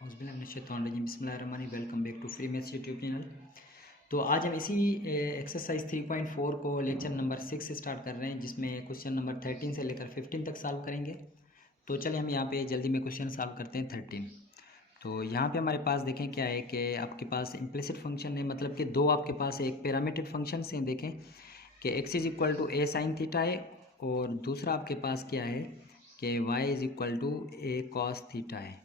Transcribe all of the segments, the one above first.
बिस्मिल्लाहिर्रहमानिर्रहीम। Welcome back to free maths YouTube channel. तो आज हम इसी एक्सरसाइज 3.4 को लेक्चर नंबर 6 से स्टार्ट कर रहे हैं, जिसमें क्वेश्चन नंबर 13 से लेकर 15 तक सॉल्व करेंगे। तो चलिए हम यहाँ पे जल्दी में क्वेश्चन सॉल्व करते हैं 13। तो यहाँ पे हमारे पास देखें क्या है कि आपके पास इम्प्लिसिट फंक्शन है, मतलब कि दो आपके पास एक पैरामीट्रिक फंक्शन से देखें कि x is equal to a sine theta है, और दूसरा आपके पास क्या है कि y is equal to a cos theta है।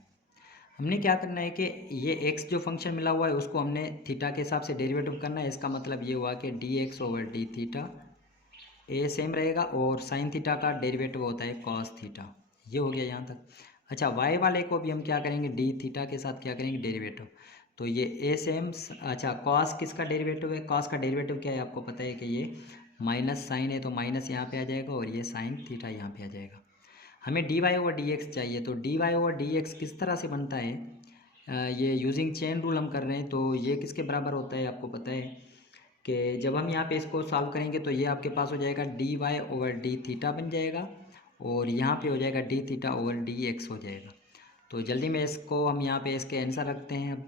हमने क्या करना है कि ये x जो फंक्शन मिला हुआ है उसको हमने थीटा के हिसाब से डेरिवेटिव करना है। इसका मतलब ये हुआ कि dx ओवर डी थीटा ए सेम रहेगा, और साइन थीटा का डेरिवेटिव होता है कॉस थीटा। ये हो गया यहाँ तक। अच्छा, y वाले को भी हम क्या करेंगे, डी थीटा के साथ क्या करेंगे, डेरिवेटिव। तो ये ए सेम। अच्छा, कॉस किसका डेरिवेटिव है, कॉस का डेरिवेटिव क्या है आपको पता है कि ये माइनस साइन है, तो माइनस यहाँ पे आ जाएगा और ये साइन थीटा यहाँ पे आ जाएगा। हमें d y over D x चाहिए, तो d y over D x किस तरह से बनता है, ये यूजिंग चेन रूल हम कर रहे हैं। तो ये किसके बराबर होता है आपको पता है कि जब हम यहाँ पे इसको सॉल्व करेंगे तो ये आपके पास हो जाएगा d y over d theta बन जाएगा, और यहाँ पे हो जाएगा d theta over D x हो जाएगा। तो जल्दी में इसको हम यहाँ पे इसके आंसर रखते हैं। अब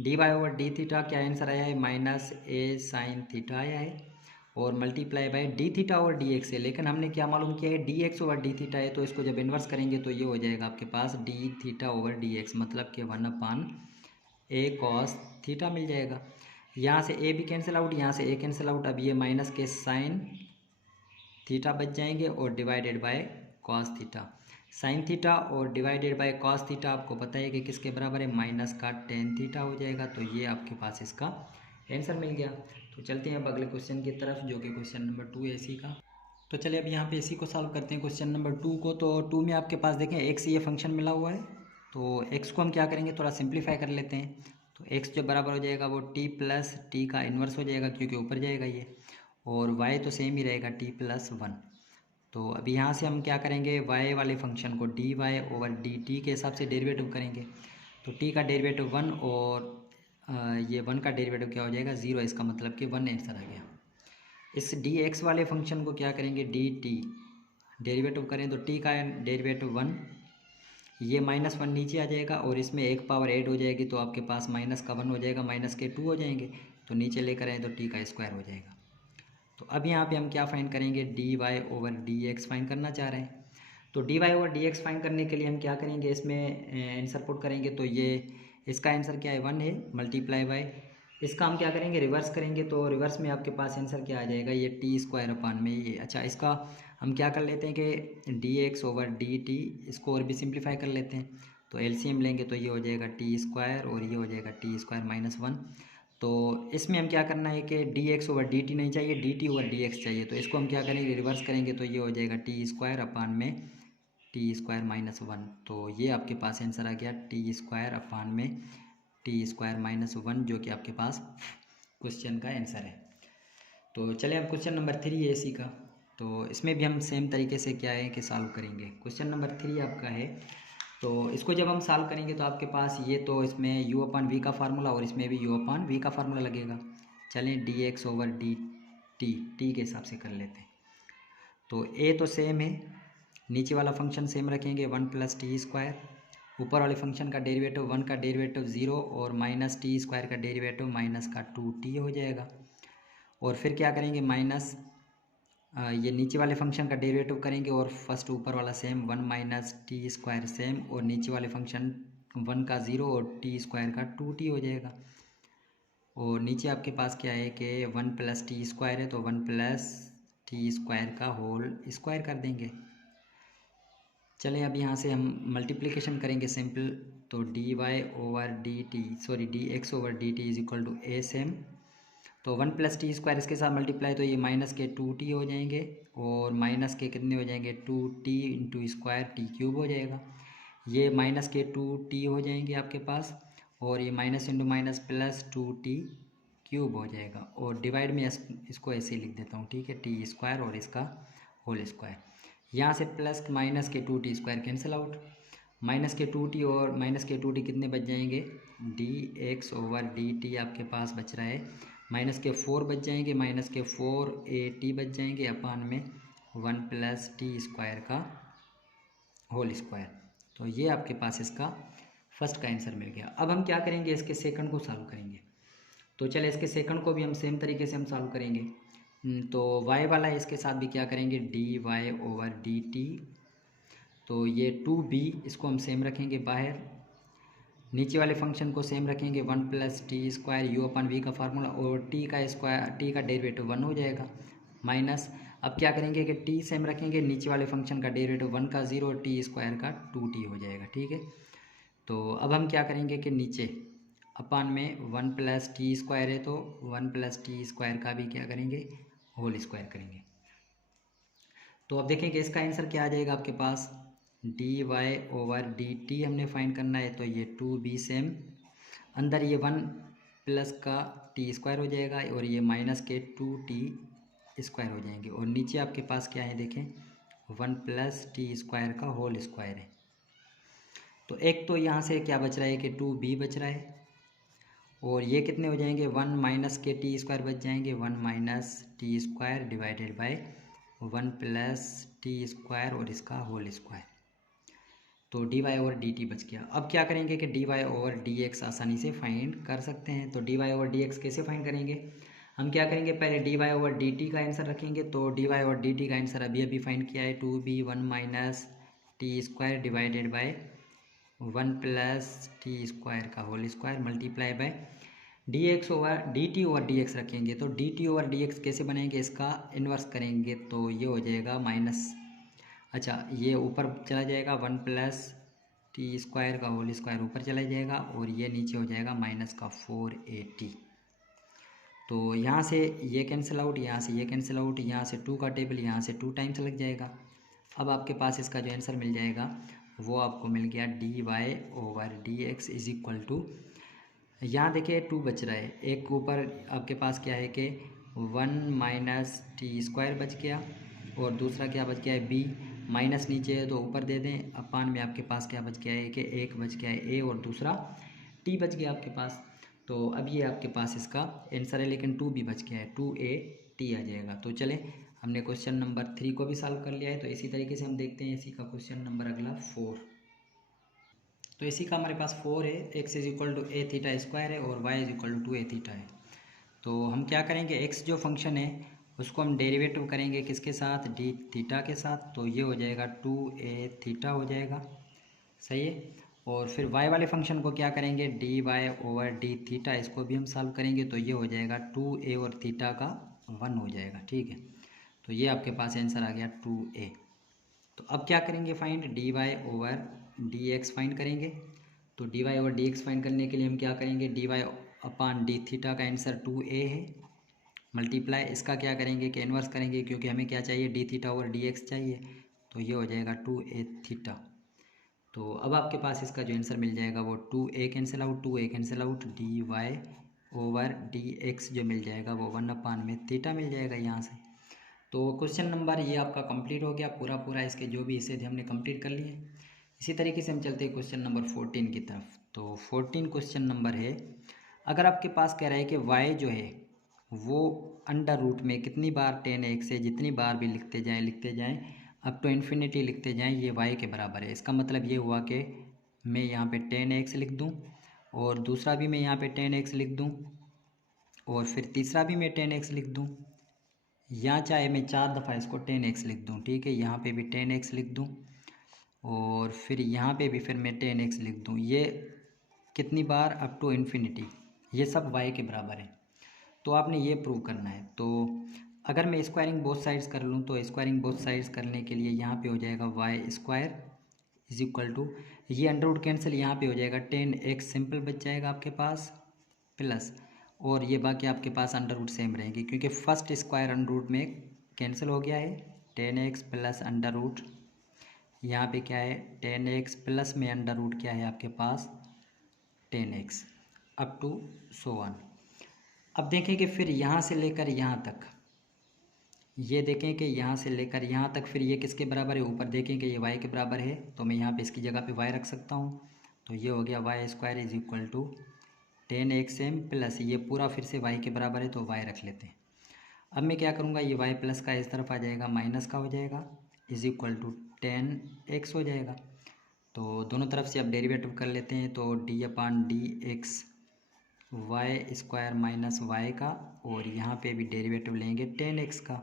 d y over d theta क्या आंसर आया है, माइनस ए साइन थीटा आया है, और multiply by d theta over D x है। लेकिन हमने क्या मालूम किया है, d x over d theta है, तो इसको जब इन्वर्स करेंगे तो ये हो जाएगा आपके पास D theta over D X, मतलब कि 1/a कॉस थीटा मिल जाएगा। यहाँ से ए भी कैंसिल आउट, यहाँ से ए कैंसिल आउट। अब ये माइनस के साइन थीटा बच जाएंगे और divided by cos theta. Sine theta और डिवाइडेड बाय कॉस थीटा आपको पता है कि किसके बराबर है, माइनस का टेन थीटा हो जाएगा। तो ये आपके पास इसका आंसर मिल गया। तो चलते हैं अब अगले क्वेश्चन की तरफ, जो कि क्वेश्चन नंबर 2 है इसी का। तो चलिए अब यहाँ पे इसी को सॉल्व करते हैं, क्वेश्चन नंबर 2 को। तो 2 में आपके पास देखें एक्स ये फंक्शन मिला हुआ है, तो एक्स को हम क्या करेंगे, थोड़ा सिंप्लीफाई कर लेते हैं। तो एक्स जो बराबर हो जाएगा वो टी प्लस टी का इन्वर्स हो जाएगा, क्योंकि ऊपर जाएगा ये, और वाई तो सेम ही रहेगा टी प्लस 1। तो अभी यहाँ से हम क्या करेंगे, y वाले फंक्शन को d y over d t के हिसाब से डेरिवेटिव करेंगे। तो t का डेरिवेटिव 1, और ये 1 का डेरिवेटिव क्या हो जाएगा, 0। इसका मतलब कि 1 आंसर आ गया। इस डी एक्स वाले फंक्शन को क्या करेंगे, डी टी डेरिवेटिव करें, तो t का डेरिवेटिव 1, ये -1 नीचे आ जाएगा, और इसमें एक पावर ऐड हो जाएगी, तो आपके पास माइनस का 1 हो जाएगा, माइनस के 2 हो जाएंगे, तो नीचे लेकर आए तो t का स्क्वायर हो जाएगा। तो अब यहाँ पे हम क्या फाइंड करेंगे, d y over D x find करना चाह रहे हैं। तो d y over D x find करने के लिए हम क्या करेंगे, इसमें आंसर पुट करेंगे। तो ये इसका आंसर क्या है, 1 है, मल्टीप्लाई बाय इसका हम क्या करेंगे, रिवर्स करेंगे। तो रिवर्स में आपके पास आंसर क्या आ जाएगा, ये टी स्क्वायर अपान में ये। अच्छा, इसका हम क्या कर लेते हैं कि D x over d T, इसको और भी सिंप्लीफाई कर लेते हैं। तो एलसीएम लेंगे तो ये हो जाएगा टी स्क्वायर, और ये हो जाएगा टी स्क्वायर माइनस 1। तो इसमें हम क्या करना है कि D x over d T नहीं चाहिए, D T over D x चाहिए। तो इसको हम क्या करेंगे, रिवर्स करेंगे, तो ये हो जाएगा टी स्क्वायर अपान में टी स्क्वायर माइनस 1। तो ये आपके पास आंसर आ गया टी स्क्वायर अपान में टी स्क्वायर माइनस 1, जो कि आपके पास क्वेश्चन का आंसर है। तो चलिए अब क्वेश्चन नंबर 3 है इसी का। तो इसमें भी हम सेम तरीके से क्या है कि सॉल्व करेंगे। क्वेश्चन नंबर 3 आपका है, तो इसको जब हम सॉल्व करेंगे तो आपके पास ये, तो इसमें u अपान वी का फार्मूला, और इसमें भी u अपान वी का फार्मूला लगेगा। चलें D x over d T T के हिसाब से कर लेते हैं। तो a तो सेम है, नीचे वाला फंक्शन सेम रखेंगे, 1 प्लस टी स्क्वायर। ऊपर वाले फंक्शन का डेरिवेटिव 1 का डेरिवेटिव 0, और माइनस टी स्क्वायर का डेरिवेटिव माइनस का 2t हो जाएगा। और फिर क्या करेंगे, माइनस ये नीचे वाले फंक्शन का डेरिवेटिव करेंगे, और फर्स्ट ऊपर वाला same 1 minus T square same, और नीचे वाले फंक्शन 1 का 0 और टी स्क्वायर का 2t हो जाएगा। और नीचे आपके पास क्या है कि 1 प्लस टी स्क्वायर है, तो 1 प्लस टी स्क्वायर का होल स्क्वायर कर देंगे। चलें अब यहाँ से हम मल्टीप्लिकेशन करेंगे सिंपल। तो d y over d t, sorry d x over d t is equal to a same. तो 1 प्लस टी स्क्वायर इसके साथ मल्टीप्लाई, तो ये माइनस के 2t हो जाएंगे, और माइनस के कितने हो जाएंगे, 2t into square T cube हो जाएगा। ये माइनस के 2t हो जाएंगे आपके पास, और ये minus into minus plus 2t cube हो जाएगा। और डिवाइड में इसको ऐसे लिख देता हूँ, ठीक है, टी स्क्वायर और इसका होल स्क्वायर। यहाँ से प्लस माइनस के 2t square cancel out, minus के 2t और माइनस के 2t कितने बच जाएंगे, D x over d T आपके पास बच रहा है, माइनस के 4 बच जाएंगे, माइनस के 4at बच जाएंगे अपान में 1 प्लस टी स्क्वायर का होल स्क्वायर। तो ये आपके पास इसका फर्स्ट का आंसर मिल गया। अब हम क्या करेंगे, इसके सेकंड को सॉल्व करेंगे। तो चले इसके सेकंड को भी हम सेम तरीके से हम सॉल्व करेंगे। तो y वाला है, इसके साथ भी क्या करेंगे, dy/dt। तो ये 2b इसको हम सेम रखेंगे बाहर, नीचे वाले फंक्शन को सेम रखेंगे 1 + t² u/v का फार्मूला, और t का डेरिवेटिव 1 हो जाएगा माइनस। अब क्या करेंगे कि t सेम रखेंगे, नीचे वाले फंक्शन का डेरिवेटिव 1 का 0 और t² का 2t हो जाएगा, ठीक है। तो अब हम क्या करेंगे कि नीचे अपान में 1 + t² है, तो 1 + t² का भी क्या करेंगे, होल स्क्वायर करेंगे। तो अब देखेंगे इसका आंसर क्या आ जाएगा आपके पास, dy/dt हमने फाइंड करना है, तो ये 2b सेम, अंदर ये 1 प्लस का t² हो जाएगा और ये माइनस के 2t² हो जाएंगे, और नीचे आपके पास क्या है देखें, 1 + t² का होल स्क्वायर है। तो एक तो यहाँ से क्या बच रहा है कि 2b बच रहा है, और ये कितने हो जाएंगे, 1 माइनस के t² बच जाएंगे, 1 - t² डिवाइडेड बाय 1 + t² और इसका होल स्क्वायर। तो dy/dt बच गया। अब क्या करेंगे कि dy/dx आसानी से फाइंड कर सकते हैं। तो dy/dx कैसे फाइंड करेंगे, हम क्या करेंगे, पहले dy/dt का आंसर रखेंगे। तो dy/dt का आंसर अभी अभी फाइंड किया है, 2b 1 - t² divided by 1 + t² का whole square multiply by dt/dx रखेंगे। तो dt/dx कैसे बनेंगे, इसका इन्वर्स करेंगे, तो ये हो जाएगा माइनस, अच्छा ये ऊपर चला जाएगा 1 + t² का होल स्क्वायर ऊपर चला जाएगा, और ये नीचे हो जाएगा माइनस का 4at। तो यहाँ से ये कैंसिल आउट, यहाँ से ये कैंसिल आउट, यहाँ से 2 का टेबल यहाँ से 2 टाइम्स लग जाएगा। अब आपके पास इसका जो आंसर मिल जाएगा वो आपको मिल गया dy/dx इज इक्वल टू, यहाँ देखिए 2 बच रहा है, एक ऊपर आपके पास क्या है कि 1 - t² बच गया, और दूसरा क्या बच गया है b, माइनस नीचे है तो ऊपर दे दें, अपान में आपके पास क्या बच गया है कि एक बच गया है a और दूसरा t बच गया आपके पास। तो अब ये आपके पास इसका आंसर है, लेकिन 2 भी बच गया है, 2at आ जाएगा। तो चले हमने क्वेश्चन नंबर 3 को भी सॉल्व कर लिया है। तो इसी तरीके से हम देखते हैं इसी का क्वेश्चन नंबर अगला 4। तो इसी का हमारे पास 4 है, x = a² है और y = 2a है। तो हम क्या करेंगे, x जो फंक्शन है उसको हम डेरिवेटिव करेंगे किसके साथ, d के साथ। तो ये हो जाएगा 2a हो जाएगा, सही है। और फिर y वाले फंक्शन को क्या करेंगे, dy/d, इसको भी हम सॉल्व करेंगे, तो ये हो जाएगा 2a और थीटा का 1 हो जाएगा, ठीक है। तो ये आपके पास आंसर आ गया 2a। तो अब क्या करेंगे, फाइंड dy/dx फाइंड करेंगे। तो dy/dx फाइंड करने के लिए हम क्या करेंगे, dy/d का आंसर 2a है, मल्टीप्लाई इसका क्या करेंगे कि इन्वर्स करेंगे, क्योंकि हमें क्या चाहिए, d/dx चाहिए। तो ये हो जाएगा 2a। तो अब आपके पास इसका जो आंसर मिल जाएगा वो 2a cancel out, 2a cancel out, dy/dx जो मिल जाएगा वो 1/θ मिल जाएगा यहाँ से। तो क्वेश्चन नंबर ये आपका कंप्लीट हो गया, पूरा इसके जो भी हिस्से थे हमने कंप्लीट कर लिए। इसी तरीके से हम चलते हैं क्वेश्चन नंबर 14 की तरफ। तो 14 क्वेश्चन नंबर है, अगर आपके पास कह रहा है कि y जो है वो अंडर रूट में कितनी बार 10x है, जितनी बार भी लिखते जाएं अप टू इन्फिनिटी लिखते जाएं, ये y के बराबर है। इसका मतलब ये हुआ कि मैं यहाँ पे 10x लिख दूँ, और दूसरा भी मैं यहाँ पे 10x लिख दूँ, और फिर तीसरा भी मैं 10x लिख दूँ, या चाहे मैं 4 दफ़ा इसको 10x लिख दूँ, ठीक है। यहाँ पे भी 10x लिख दूँ, और फिर यहाँ पे भी फिर मैं 10x लिख दूँ, ये कितनी बार, अप टू इन्फिनिटी, ये सब y के बराबर है। तो आपने ये प्रूव करना है। तो अगर मैं स्क्वायरिंग बोथ साइड्स कर लूँ, तो स्क्वायरिंग बोथ साइड्स करने के लिए यहाँ पे हो जाएगा y² इज इक्वल टू, ये अंडर रूट कैंसिल, यहाँ पे हो जाएगा 10x सिंपल बच जाएगा आपके पास, प्लस, और ये बाकी आपके पास अंडर रूट सेम रहेगी, क्योंकि फर्स्ट स्क्वायर अंडर रूट में कैंसिल हो गया है, 10x प्लस अंडर रूट, यहाँ पे क्या है 10x प्लस में अंडर रूट क्या है आपके पास 10x, up to so on. अब देखें कि फिर यहाँ से लेकर यहाँ तक, ये देखें कि यहाँ से लेकर यहाँ तक फिर ये किसके बराबर है, ऊपर देखें कि ये y के बराबर है, तो मैं यहाँ पे इसकी जगह पे y रख सकता हूँ। तो ये हो गया y² is equal to 10xm plus, ये पूरा फिर से y के बराबर है तो y रख लेते हैं। अब मैं क्या करूँगा, ये y प्लस का इस तरफ आ जाएगा, माइनस का हो जाएगा, इज इक्वल टू 10x हो जाएगा। तो दोनों तरफ से अब डेरिवेटिव कर लेते हैं। तो D upon D X Y square minus Y का, और यहाँ पे भी डेरिवेटिव लेंगे 10x का।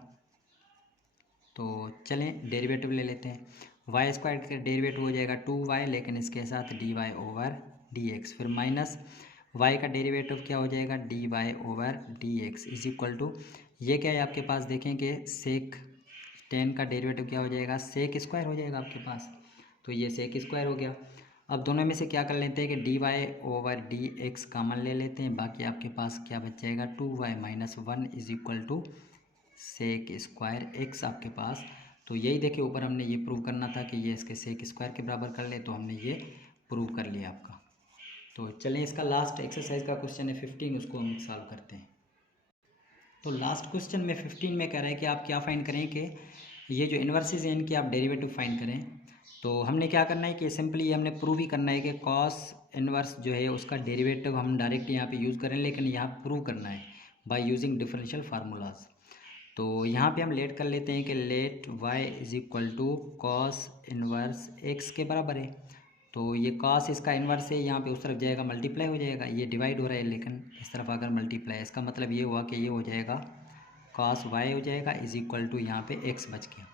तो चलें डेरिवेटिव ले लेते हैं। वाई स्क्वायर का डेरिवेटिव हो जाएगा 2y, लेकिन इसके साथ dy ओवर dx, फिर माइनस y का डेरिवेटिव क्या हो जाएगा dy over dx is equal to, ये क्या है आपके पास देखें कि सेक 10 का डेरिवेटिव क्या हो जाएगा सेक स्क्वायर हो जाएगा आपके पास। तो ये सेक स्क्वायर हो गया। अब दोनों में से क्या कर लेते हैं कि dy ओवर dx कॉमन ले लेते हैं, बाकी आपके पास क्या बच जाएगा 2y minus 1 is equal to sec square x आपके पास। तो यही देखिए ऊपर हमने ये प्रूव करना था कि ये इसके सेक स्क्वायर के बराबर कर ले, तो हमने ये प्रूव कर लिया आपका। तो चलें इसका लास्ट एक्सरसाइज का क्वेश्चन है 15, उसको हम सॉल्व करते हैं। तो लास्ट क्वेश्चन में 15 में कह रहा है कि आप क्या फाइंड करें कि ये जो इन्वर्सेस हैं इनकी आप डेरिवेटिव फाइंड करें। तो हमने क्या करना है कि सिंपली ये हमने प्रूव ही करना है कि कॉस इन्वर्स जो है उसका डेरिवेटिव हम डायरेक्ट यहाँ पे यूज़ करें, लेकिन यहाँ प्रूव करना है बाय यूजिंग डिफरेंशियल फार्मूलाज। तो यहाँ पे हम लेट कर लेते हैं कि let y is equal to cos inverse x के बराबर है। तो ये कॉस इसका इन्वर्स है, यहाँ पे उस तरफ जाएगा मल्टीप्लाई हो जाएगा, ये डिवाइड हो रहा है लेकिन इस तरफ अगर मल्टीप्लाई, इसका मतलब ये हुआ कि ये हो जाएगा कॉस y हो जाएगा इज इक्वल टू यहाँ पे x बच गया।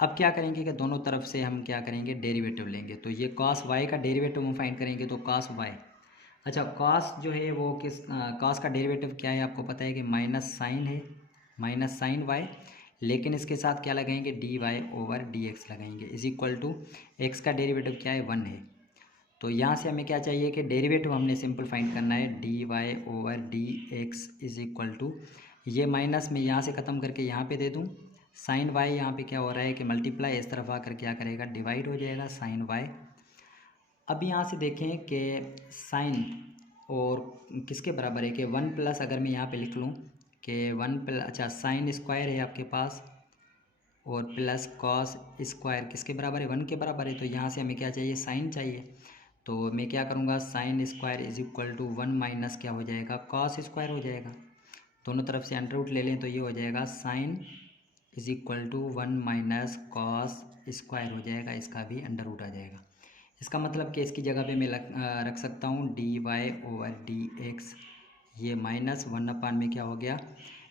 अब क्या करेंगे कि दोनों तरफ से हम क्या करेंगे डेरिवेटिव लेंगे। तो ये कॉस y का डेरिवेटिव हम फाइंड करेंगे। तो कॉस y, अच्छा कॉस जो है वो किस कॉस का डेरिवेटिव क्या है आपको पता है कि माइनस साइन है, माइनस साइन वाई, लेकिन इसके साथ क्या लगाएंगे d y over D x लगाएंगे इज इक्वल टू एक्स का डेरिवेटिव क्या है 1 है। तो यहाँ से हमें क्या चाहिए कि डेरिवेटिव हमने सिंपल फाइंड करना है d y over D x is equal to, ये माइनस में यहाँ से ख़त्म करके यहाँ पे दे दूँ, साइन वाई यहाँ पे क्या हो रहा है कि मल्टीप्लाई, इस तरफ आकर क्या करेगा डिवाइड हो जाएगा साइन वाई। अब यहाँ से देखें कि साइन और किसके बराबर है कि 1 प्लस, अगर मैं यहाँ पे लिख लूँ कि 1 प्लस, अच्छा साइन स्क्वायर है आपके पास और प्लस कॉस स्क्वायर किसके बराबर है 1 के बराबर है। तो यहाँ से हमें क्या चाहिए साइन चाहिए। तो मैं क्या करूँगा sine square is equal to 1 minus क्या हो जाएगा कॉस स्क्वायर हो जाएगा। दोनों तरफ से अंडर रूट ले लें तो ये हो जाएगा sine is equal to 1 minus cos square हो जाएगा, इसका भी अंडर रूट आ जाएगा। इसका मतलब कि इसकी जगह पे मैं रख सकता हूँ d y over D x, ये माइनस 1 अपान में क्या हो गया,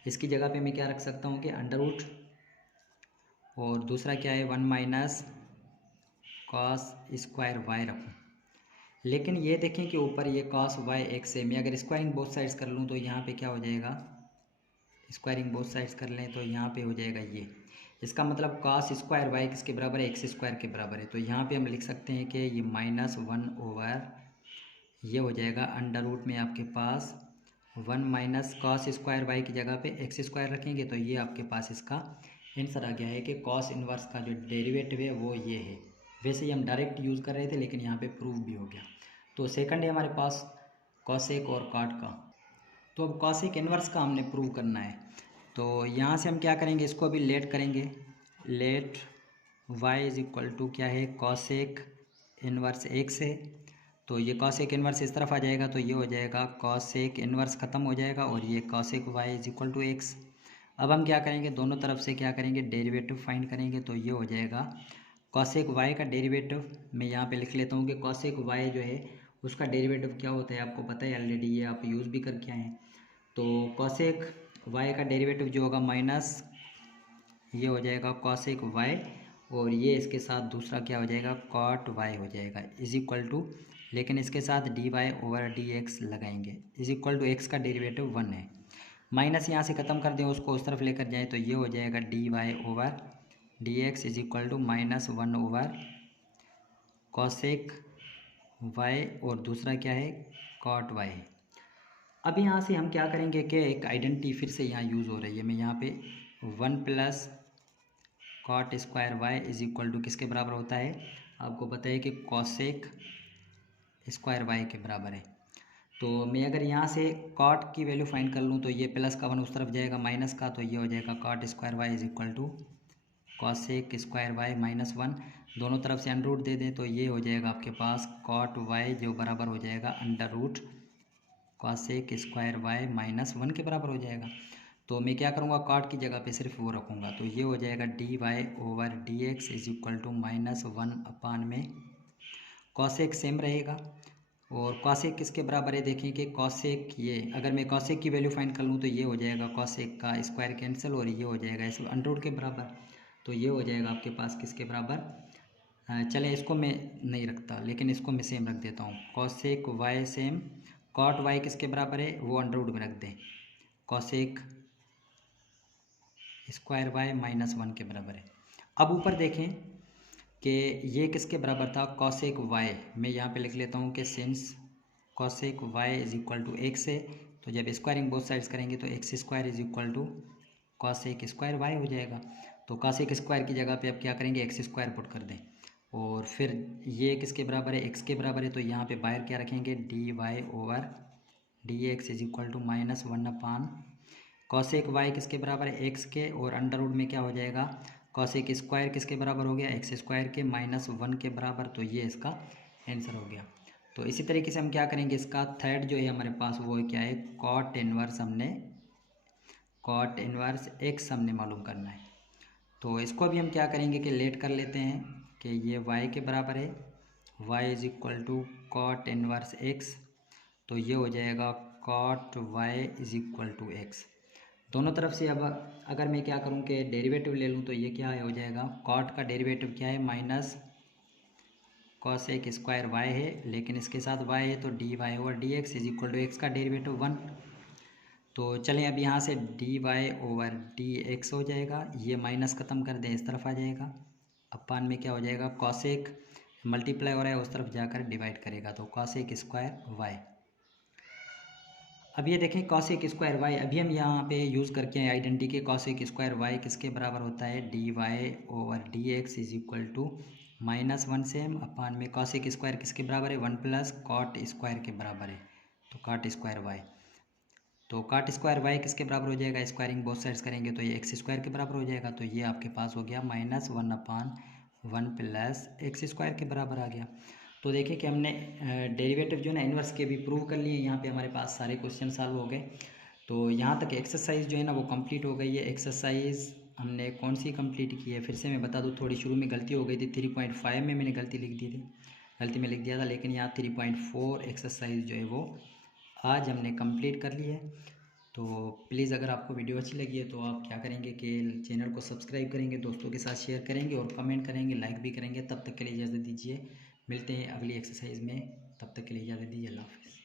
इसकी जगह पे मैं क्या रख सकता हूँ कि अंडर रूट, और दूसरा क्या है 1 माइनस कॉस स्क्वायर वाई रखूँ। लेकिन ये देखें कि ऊपर ये कॉस वाई एक्स है, मैं अगर स्क्वायरिंग बोथ साइड्स कर लूँ तो यहाँ पे क्या हो जाएगा, स्क्वायरिंग बोथ साइड्स कर लें तो यहाँ पे हो जाएगा ये, इसका मतलब कॉस स्क्वायर वाई किसके बराबर है एक्स स्क्वायर के बराबर है। तो यहाँ पे हम लिख सकते हैं कि ये माइनस 1 ओवर ये हो जाएगा अंडर रूट में आपके पास 1 माइनस कॉस स्क्वायर वाई की जगह पे एक्स स्क्वायर रखेंगे, तो ये आपके पास इसका आंसर आ गया है कि कॉस इन्वर्स का जो डेरिवेटिव है वो ये है। वैसे ही हम डायरेक्ट यूज़ कर रहे थे लेकिन यहाँ पे प्रूव भी हो गया। तो सेकंड है हमारे पास कॉसेक और कॉट का। तो अब कॉसेक इन्वर्स का हमने प्रूव करना है। तो यहाँ से हम क्या करेंगे, इसको अभी लेट करेंगे, let y is equal to क्या है कॉसेक इन्वर्स x है। तो ये कॉसेक इन्वर्स इस तरफ आ जाएगा, तो ये हो जाएगा कॉसेक इन्वर्स ख़त्म हो जाएगा और ये cosec y is equal to x। अब हम क्या करेंगे दोनों तरफ से क्या करेंगे डेरिवेटिव फाइंड करेंगे। तो ये हो जाएगा कॉसेक y का डेरिवेटिव, मैं यहाँ पे लिख लेता हूँ कि कॉसेक y जो है उसका डेरिवेटिव क्या होता है आपको पता है ऑलरेडी, ये आप यूज़ भी करके आए हैं। तो कॉसेक y का डेरिवेटिव जो होगा माइनस ये हो जाएगा कॉसेक y, और ये इसके साथ दूसरा क्या हो जाएगा कॉट y हो जाएगा इज इक्वल टू, लेकिन इसके साथ d y over D x लगाएंगे इज इक्वल टू एक्स का डेरिवेटिव 1 है, माइनस यहाँ से ख़त्म कर दें उसको उस तरफ लेकर जाएँ तो ये हो जाएगा d y over D x is equal to minus 1 over cosec y और दूसरा क्या है कॉट वाई। अब यहाँ से हम क्या करेंगे कि एक आइडेंटिटी फिर से यहाँ यूज़ हो रही है, मैं यहाँ पे 1 plus cot square y is equal to किसके बराबर होता है आपको पता है कि कॉसेक स्क्वायर वाई के बराबर है। तो मैं अगर यहाँ से कॉट की वैल्यू फाइंड कर लूँ तो ये प्लस का 1 उस तरफ जाएगा माइनस का, तो ये हो जाएगा cot square y is equal to cosec square y minus 1, दोनों तरफ से अंडर रूट दे दें तो ये हो जाएगा आपके पास कॉट वाई जो बराबर हो जाएगा under root cosec square y minus 1 के बराबर हो जाएगा। तो मैं क्या करूँगा कॉट की जगह पे सिर्फ वो रखूँगा, तो ये हो जाएगा d y over D x is equal to minus 1 upon में कॉसेक सेम रहेगा। और कॉसेक किसके बराबर है, देखें कि कॉसेक, ये अगर मैं कॉसेक की वैल्यू फाइंड कर लूँ तो ये हो जाएगा कॉसेक का स्क्वायर कैंसिल और ये हो जाएगा इस अंडर रूट के बराबर। तो ये हो जाएगा आपके पास किसके बराबर, चलें इसको मैं नहीं रखता लेकिन इसको मैं सेम रख देता हूँ। Cosec y same, cot y किसके बराबर है, वो अंडर रूट में रख दें, कॉसेक स्क्वायर वाई -1 के बराबर है। अब ऊपर देखें कि ये किसके बराबर था, कॉसेक वाई। मैं यहाँ पे लिख लेता हूँ कि since cosec y is equal to x है, तो जब स्क्वायरिंग बोथ साइड्स करेंगे तो x square is equal to cosec square y हो जाएगा। तो कॉसेक स्क्वायर की जगह पे अब क्या करेंगे, एक्स स्क्वायर पुट कर दें। और फिर ये किसके बराबर है, एक्स के बराबर है, तो यहाँ पे बाहर क्या रखेंगे, d y over D x is equal to -1 upon cosec y किसके बराबर है, एक्स के, और अंडर रूट में क्या हो जाएगा, कॉसेक स्क्वायर किसके बराबर हो गया, एक्स स्क्वायर के -1 के बराबर। तो ये इसका आंसर हो गया। तो इसी तरीके से हम क्या करेंगे, इसका थर्ड जो है हमारे पास वो क्या है, कॉट इनवर्स एक्स हमने मालूम करना है। तो इसको भी हम क्या करेंगे कि लेट कर लेते हैं कि ये y के बराबर है, y is equal to cot inverse x, तो ये हो जाएगा cot y is equal to x. दोनों तरफ से अब अगर मैं क्या करूँ कि डेरिवेटिव ले लूँ तो ये क्या हो जाएगा, कॉट का डेरिवेटिव क्या है, माइनस कॉसेक स्क्वायर y है, लेकिन इसके साथ y है तो d y over D x is equal to x का डेरिवेटिव 1। तो चलें अब यहाँ से d y over D x हो जाएगा, ये माइनस ख़त्म कर दें, इस तरफ आ जाएगा, अपान में क्या हो जाएगा, कॉसेक मल्टीप्लाई हो रहा है उस तरफ जाकर डिवाइड करेगा, तो कॉसेक स्क्वायर वाई। अब ये देखें कॉसेक स्क्वायर वाई, अभी हम यहाँ पे यूज़ करके हैं आइडेंटिटी के, कॉसेक स्क्वायर वाई किसके बराबर होता है, d y over D x is equal to -1 same, अपान में कॉसेक स्क्वायर किसके बराबर है, 1 प्लस कॉट स्क्वायर के बराबर है, तो कॉट स्क्वायर वाई। तो कॉट स्क्वायर वाई किसके बराबर हो जाएगा, स्क्वायरिंग बोथ साइड्स करेंगे तो ये एक्स स्क्वायर के बराबर हो जाएगा, तो ये आपके पास हो गया -1 अपान 1 प्लस एक्स स्क्वायर के बराबर आ गया। तो देखिए कि हमने डेरिवेटिव जो है ना इन्वर्स के भी प्रूव कर लिए, यहाँ पे हमारे पास सारे क्वेश्चन सॉल्व हो गए। तो यहाँ तक एक्सरसाइज जो है ना वो कंप्लीट हो गई है। एक्सरसाइज हमने कौन सी कंप्लीट की है, फिर से मैं बता दूँ, थोड़ी शुरू में गलती हो गई थी, 3.5 में मैंने गलती लिख दिया था, लेकिन यहाँ 3.4 एक्सरसाइज जो है वो आज हमने कंप्लीट कर ली है। तो प्लीज़ अगर आपको वीडियो अच्छी लगी है तो आप क्या करेंगे कि चैनल को सब्सक्राइब करेंगे, दोस्तों के साथ शेयर करेंगे और कमेंट करेंगे, लाइक भी करेंगे। तब तक के लिए इजाज़त दीजिए, मिलते हैं अगली एक्सरसाइज में, तब तक के लिए इजाज़त दीजिए, अल्लाह हाफ़िज़।